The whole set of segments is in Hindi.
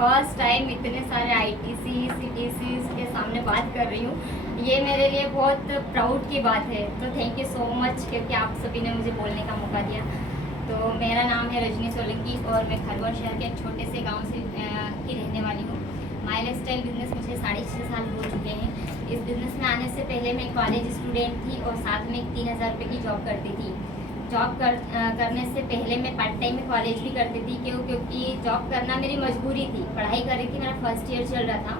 फर्स्ट टाइम इतने सारे आईटीसी सीटीसी के सामने बात कर रही हूँ। ये मेरे लिए बहुत प्राउड की बात है। तो थैंक यू सो मच क्योंकि आप सभी ने मुझे बोलने का मौका दिया। तो मेरा नाम है रजनी सोलंकी और मैं खरगोन शहर के एक छोटे से गांव से की रहने वाली हूँ। माई लाइफ स्टाइल बिजनेस मुझे 6.5 साल हो चुके हैं। इस बिज़नेस में आने से पहले मैं कॉलेज स्टूडेंट थी और साथ में 3,000 रुपये की जॉब करती थी। जॉब करने से पहले मैं पार्ट टाइम में कॉलेज भी करती थी क्योंकि जॉब करना मेरी मजबूरी थी। पढ़ाई कर रही थी, मेरा फर्स्ट ईयर चल रहा था।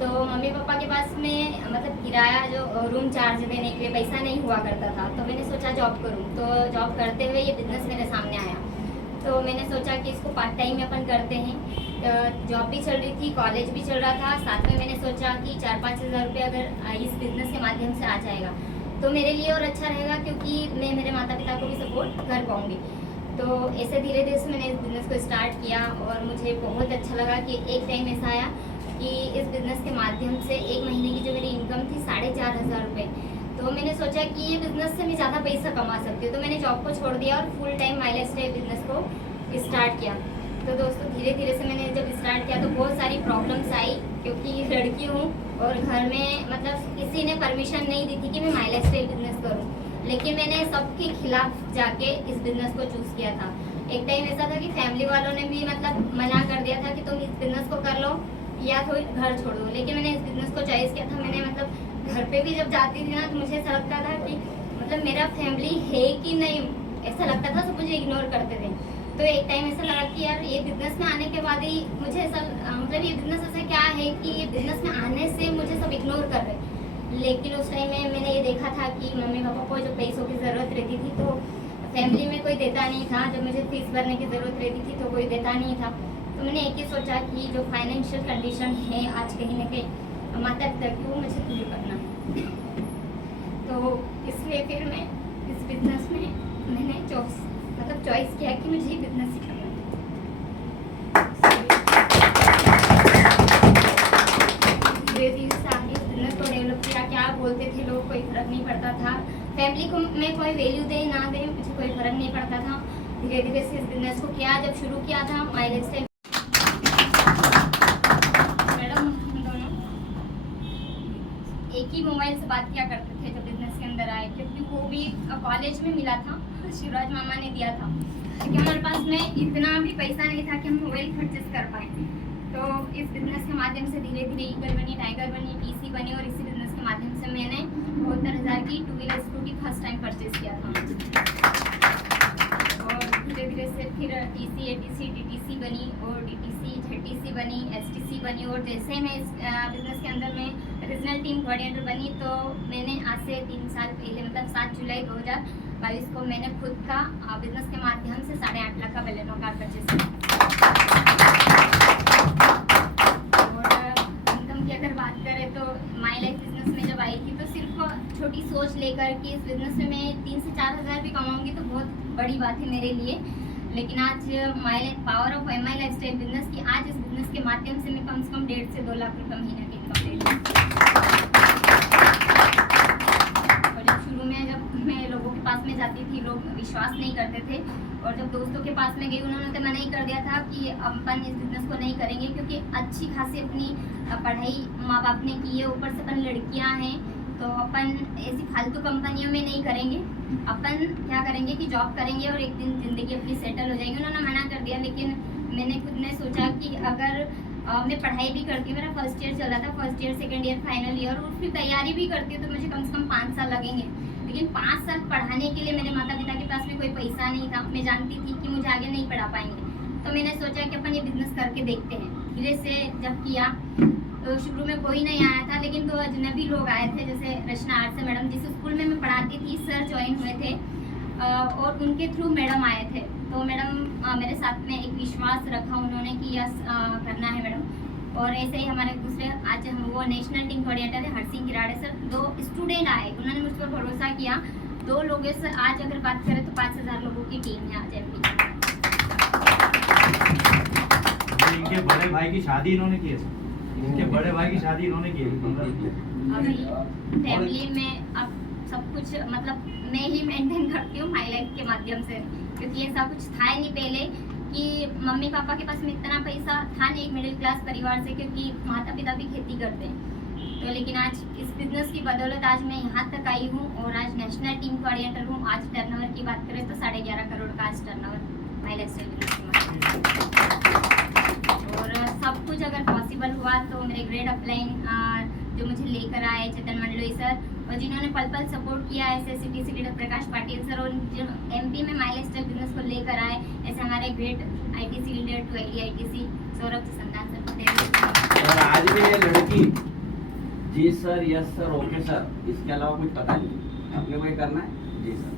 तो मम्मी पापा के पास में मतलब किराया जो रूम चार्ज देने के लिए पैसा नहीं हुआ करता था। तो मैंने सोचा जॉब करूं। तो जॉब करते हुए ये बिज़नेस मेरे सामने आया। तो मैंने सोचा कि इसको पार्ट टाइम में अपन करते हैं। जॉब भी चल रही थी, कॉलेज भी चल रहा था। साथ में मैंने सोचा कि 4-5 हज़ार रुपये अगर इस बिज़नेस के माध्यम से आ जाएगा तो मेरे लिए और अच्छा रहेगा, क्योंकि मैं मेरे माता पिता को भी सपोर्ट कर पाऊँगी। तो ऐसे धीरे धीरे से मैंने इस बिज़नेस को स्टार्ट किया और मुझे बहुत अच्छा लगा कि एक टाइम ऐसा आया कि इस बिज़नेस के माध्यम से एक महीने की जो मेरी इनकम थी 4,500 रुपये। तो मैंने सोचा कि ये बिज़नेस से मैं ज़्यादा पैसा कमा सकती हूँ। तो मैंने जॉब को छोड़ दिया और full time my life style business को स्टार्ट किया। तो दोस्तों धीरे धीरे से मैंने जब स्टार्ट किया तो बहुत सारी प्रॉब्लम्स आई, क्योंकि लड़की हूँ और घर में मतलब किसी ने परमिशन नहीं दी थी कि मैं माई लाइफ स्टाइल बिज़नेस करूँ। लेकिन मैंने सबके खिलाफ जाके इस बिज़नेस को चूज़ किया था। एक टाइम ऐसा था कि फैमिली वालों ने भी मतलब मना कर दिया था कि तुम इस बिज़नेस को कर लो या तो घर छोड़ो। लेकिन मैंने इस बिज़नेस को चॉइस किया था। मैंने मतलब घर पे भी जब जाती थी ना तो मुझे ऐसा लगता था कि मतलब मेरा फैमिली है कि नहीं, ऐसा लगता था, सब मुझे इग्नोर करते थे। तो एक टाइम ऐसा लगा कि यार ये बिज़नेस में आने के बाद ही मुझे ऐसा मतलब ये बिज़नेस ऐसा क्या है कि ये बिज़नेस में आने से मुझे सब इग्नोर कर रहे। लेकिन उस टाइम में मैंने ये देखा था कि मम्मी पापा को जो पैसों की ज़रूरत रहती थी तो फैमिली में कोई देता नहीं था। जब मुझे फीस भरने की ज़रूरत रहती थी तो कोई देता नहीं था। तो मैंने एक ही सोचा कि जो फाइनेंशियल कंडीशन है आज कहीं ना कहीं माता पिता की, वो मुझे दूर करना है। तो इसलिए फिर मैं इस बिज़नेस में मैंने चॉइस किया कि मुझे बिज़नेस ही करना है। धीरे धीरे से आगे इस बिज़नेस को डेवलप किया। क्या बोलते थे लोग, कोई फर्क नहीं पड़ता था। फैमिली को मैं कोई वैल्यू दे ना दे, मुझे कोई फर्क नहीं पड़ता था। धीरे धीरे से इस बिज़नेस को किया। जब शुरू किया था माई लाइफ स्टाइल मैडम, हम दोनों एक ही मोबाइल से बात किया करते थे जब बिज़नेस के अंदर आए, क्योंकि वो भी कॉलेज में मिला था, शिवराज मामा ने दिया था। क्योंकि हमारे पास में इतना भी पैसा नहीं था कि हम मोबाइल परचेस कर पाए। तो इस बिज़नेस के माध्यम से धीरे धीरे ईगल बनी, टाइगर बनी, टीसी बनी और इसी बिज़नेस के माध्यम से मैंने 72,000 की 2 wheeler scooty first time purchase किया था। और धीरे धीरे से फिर टीसी, एटीसी, टीटीसी बनी और डीटीसी, जेटीसी बनी, एसटीसी बनी। और जैसे मैं इस बिज़नेस के अंदर में रीजनल टीम कोऑर्डिनेटर बनी तो मैंने आज से 3 साल पहले मतलब 7 जुलाई 2022 को मैंने खुद का बिज़नेस के माध्यम से 8.5 लाख का बलेनो कार परचेस किया। और इनकम की अगर बात करें तो माई लाइफ बिज़नेस में जब आई थी तो सिर्फ छोटी सोच लेकर कि इस बिज़नेस में मैं 3 से 4 हज़ार भी कमाऊँगी तो बहुत बड़ी बात है मेरे लिए। लेकिन आज power of my life style business की आज इस बिज़नेस के माध्यम से मैं कम से कम 1.5 से 2 लाख रुपये महीने की इनकम ले रही हूँ। और जब शुरू में जब मैं लोगों के पास में जाती थी, लोग विश्वास नहीं करते थे। और जब दोस्तों के पास में गई उन्होंने तो मना ही कर दिया था कि अपन इस बिज़नेस को नहीं करेंगे, क्योंकि अच्छी खासी अपनी पढ़ाई माँ बाप ने की है, ऊपर से अपन लड़कियाँ हैं तो अपन ऐसी फालतू कंपनियों में नहीं करेंगे। अपन क्या करेंगे कि जॉब करेंगे और एक दिन ज़िंदगी अपनी सेटल हो जाएगी। उन्होंने मना कर दिया। लेकिन मैंने खुद ने सोचा कि अगर मैं पढ़ाई भी करती हूँ, मेरा फर्स्ट ईयर चल रहा था, first year, second year, final year, और फिर तैयारी भी करती हूँ तो मुझे कम से कम 5 साल लगेंगे। लेकिन 5 साल पढ़ाने के लिए मेरे माता पिता के पास में कोई पैसा नहीं था। मैं जानती थी कि मुझे आगे नहीं पढ़ा पाएंगे। तो मैंने सोचा कि अपन ये बिज़नेस करके देखते हैं। धीरे से जब किया तो शुरू में कोई नहीं आया था, लेकिन 2 अजनबी लोग आए थे, जैसे रचना आर्ट्स मैडम जिस स्कूल में मैं पढ़ाती थी, सर ज्वाइन हुए थे और उनके थ्रू मैडम आए थे। तो मैडम मेरे साथ में एक विश्वास रखा उन्होंने कि यस करना है मैडम। और ऐसे ही हमारे दूसरे आज हम वो नेशनल टीम कोऑर्डिनेटर है हरसिंह किराड़े सर, 2 स्टूडेंट आए, उन्होंने मुझ पर भरोसा किया। 2 लोगों से आज अगर बात करें तो 5,000 लोगों की टीम है आज एमपी। इनके बड़े भाई की शादी इन्होंने की है। इनके बड़े भाई की शादी इन्होंने की है। अभी फैमिली में अब सब कुछ मतलब मैं ही मेंटेन करती हूँ माई लाइफ के माध्यम से, क्योंकि ऐसा कुछ था ही नहीं पहले। कि मम्मी पापा के पास में इतना पैसा था नहीं एक मिडिल क्लास परिवार से, क्योंकि माता पिता भी खेती करते हैं। तो लेकिन आज इस बिजनेस की बदौलत आज मैं यहाँ तक आई हूँ और आज नेशनल टीम कोऑर्डिनेटर हूँ। आज टर्नओवर की बात करें तो 11.5 करोड़ का आज टर्नओवर माय लाइफस्टाइल बिजनेस में। और सब कुछ अगर पॉसिबल हुआ तो मेरे ग्रेट अपलाइन जो मुझे लेकर आए चेतन मंडलोई सर, और जिन्होंने पल पल सपोर्ट किया, ऐसे सिटीसी लीडर प्रकाश पाटिल सर, और जो एमपी में माय लाइफस्टाइल बिजनेस को लेकर आए, ऐसे हमारे great ITC leader to ITC Saurabh Santan sir Patel. और आज भी ये लड़की जी sir, yes sir, okay sir, इसके अलावा कुछ पता नहीं, अपने को ये करना है जी सर।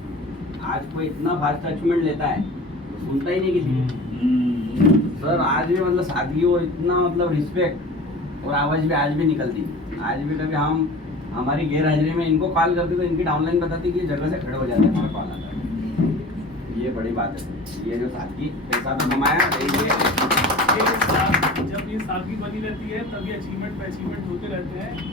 आज कोई इतना फास्ट अचीवमेंट लेता है तो सुनता ही नहीं किसी सर। आज भी मतलब सादगी और इतना मतलब रिस्पेक्ट और आवाज भी आज भी निकलती। आज भी कभी हम हमारी गैर हाजिरी में इनको कॉल करते तो इनकी डाउनलाइन बताती कि जगह से खड़े हो जाते हैं, हमारा कॉल आता है। ये बड़ी बात है। ये जो सादगी पैसा तो कमाया जब ये सादगी बनी रहती है तभी अचीवमेंट पे अचीवमेंट होते रहते हैं।